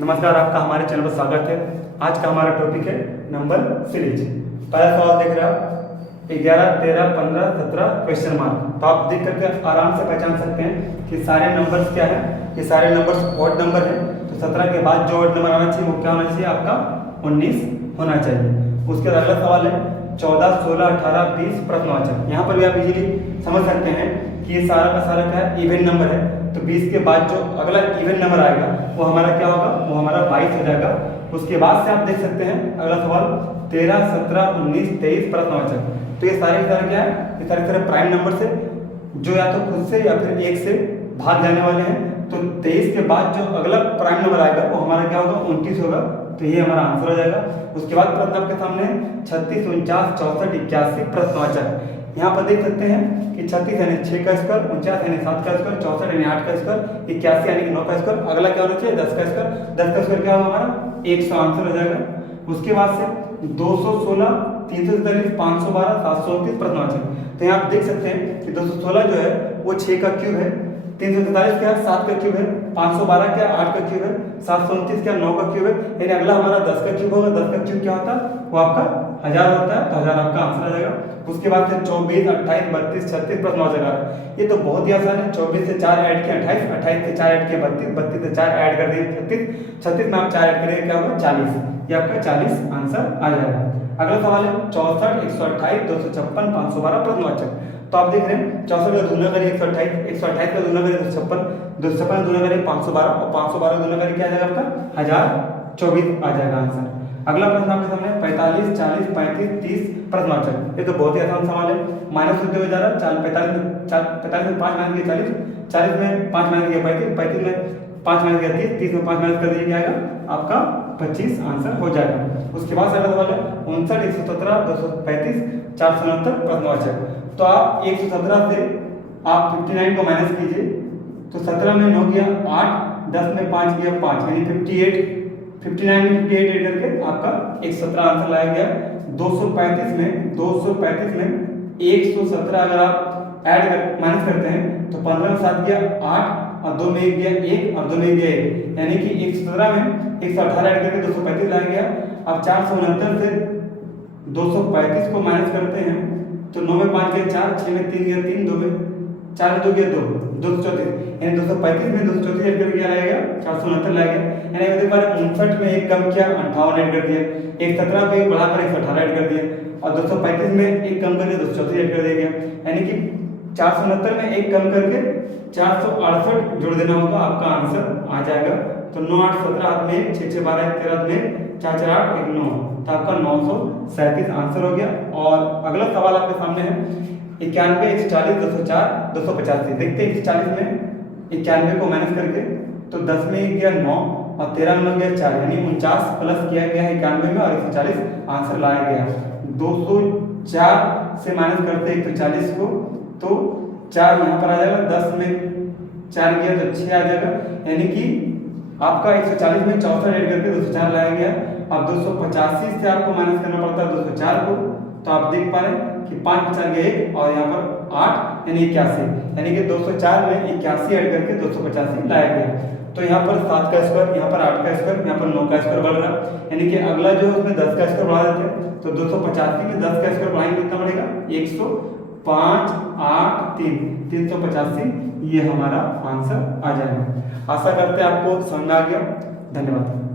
नमस्कार, आपका हमारे चैनल पर स्वागत है। आज का हमारा टॉपिक है नंबर सीरीज। पहला सवाल देख रहे हो 11, 13, 15, 17 क्वेश्चन मार्क। तो आप देख करके आराम से पहचान सकते हैं कि सारे नंबर्स क्या है। ये सारे नंबर्स ऑड नंबर है। तो 17 के बाद जो ऑड नंबर आना चाहिए वो क्या होना चाहिए, आपका 19 होना चाहिए। उसके बाद अगला सवाल है 14, 16, 18, 20 प्रश्नवाचक। यहाँ पर भी आप इजीली समझ सकते हैं कि ये सारा का सारा क्या है, इवन नंबर है। तो 20 के बाद जो अगला इवन नंबर आएगा वो हमारा क्या होगा, वो हमारा 22 हो जाएगा। उसके बाद से आप देख सकते हैं अगला सवाल 13, 17, 19, 23 प्रश्नवाचक। तो ये सारे क्या है, ये सारे प्राइम नंबर से जो या तो खुद से या फिर एक से भाग जाने वाले हैं। तो 23 के बाद जो अगला प्राइम नंबर आएगा वो हमारा क्या होगा, 29 होगा। तो ये हमारा आंसर हो जाएगा। उसके बाद प्रश्न आपके सामने 36, 49, 64, 81 प्रश्नवाचक। यहाँ पर देख सकते हैं कि 36 यानी 6 का स्क्वायर, 49 यानी 7 का स्क्वायर, 64 यानी 8 का स्क्वायर, 81 यानी 9 का स्क्वायर। अगला क्या होना चाहिए, 10 का स्क्वायर। 10 का स्क्वायर क्या होगा हमारा 100 आंसर हो जाएगा। उसके बाद से 216, 343, 512, 729 प्रश्नवाचक। तो यहाँ आप देख सकते हैं कि 216 जो है वो 6 का क्यूब है, 343 क्या 7 का क्यूब है, 512 क्या 8 का क्यूब है, 729 क्या 9 का क्यूब है। यानी अगला हमारा 10 का क्यूब होगा। 10 का क्यूब क्या होता है, वो आपका 1000 होता है। तो 1000 आपका आंसर आ जाएगा। उसके बाद से 24, 28, 32, 36 प्रश्नवाचक आ रहा है। ये तो बहुत ही आसान है। 24 से 4 ऐड किया 28, 28 से 4 ऐड किया 32, 32 से 4 ऐड कर दिए 36, 36 में आप 4 ऐड करेंगे क्या होगा 40। ये आपका 40 आंसर आ जाएगा। अगला सवाल है 64, 128, 256, 512 प्रश्नवाचक। तो आप देख रहे हैं 64 का दूना करिए 128, 128 का दूना करिए 256, 256 का दूना करिए 512 और 512 का दूना करिए क्या आ जाएगा आपका 1024 आ जाएगा आंसर। अगला प्रश्न आपके सामने 45, 40, 35, 30 प्रश्नवाचक। ये तो बहुत ही आसान सवाल है। माइनस होते हुए जा रहा है। 45 में 5 माइनस किया 40, 40 में 5 माइनस किया 35, 35 में 5 माइनस किया 30, 30 में 5 माइनस कर दिया क्या आएगा आपका 25 आंसर हो जाएगा। उसके बाद अगला सवाल है 59, 117, 235, 469 प्रश्नवाचक। तो आप 117 से आप 59 को माइनस कीजिए। तो 17 में 9 गया 8, 10 में 5 गया 5 यानी 58, 59 में 58 ऐड करके आपका 117 आंसर लाया गया। 235 में 117 अगर आप ऐड कर माइनस करते हैं तो 15 में 7 गया 8 और 2 में 1 गया 1 और 2 में 1 गया 1 यानी कि 117 में 118 ऐड करके 235 लाया गया। अब 469 से 235 को माइनस करते हैं तो 9 में 5 गया 4, 6 में 3 गया 3, 2 में 4 2 गया 2, 234 यानी 235 में 234 ऐड करके क्या लाया गया 469 लाया गया। यानी देखो बार 59 में 1 कम किया 58 ऐड कर दिया, 117 को 1 बढ़ाकर 118 ऐड कर दिया और 235 में 1 कम करके 234 ऐड कर दिया गया। यानी कि 469 में 1 कम करके 468 जोड़ देना होगा, आपका आंसर आ जाएगा। तो 9, 8, 17 हाथ में 1, 6, 6, 12, 13 हाथ में 4, 4, 8, 1, 9 तो आपका 937 आंसर हो गया। और अगला सवाल आपके सामने है 91, 140, 204, 285। देखते हैं 140 में 91 को माइनस करके तो 10 में 1 गया 9 और 13 में गया 4 यानी 49 प्लस किया गया है 91 में और 140 आंसर लाया गया। 204 से माइनस करते हैं 140 को तो 4 यहाँ पर आ जाएगा, 10 में 4 गया तो 6 आ जाएगा यानी कि आपका 140 में 64 ऐड करके 204 लाया गया। अब 285 से आपको माइनस करना पड़ता है 204 को। तो आप देख पा रहे हैं कि 5 बचा गया 1 और यहाँ पर 8 यानी 81 यानी कि 204 में 81 ऐड करके 285 लाया गया। तो यहाँ पर 7 का स्क्वायर, यहाँ पर 8 का स्क्वायर, यहाँ पर 9 का स्क्वायर बढ़ रहा है यानी कि अगला जो है उसमें 10 का स्क्वायर बढ़ा देते हैं। तो 285 में 10 का स्क्वायर बढ़ाएंगे कितना बढ़ेगा 105, 8, 3, 385। ये हमारा आंसर आ जाएगा। आशा करते हैं आपको समझ में आ गया। धन्यवाद।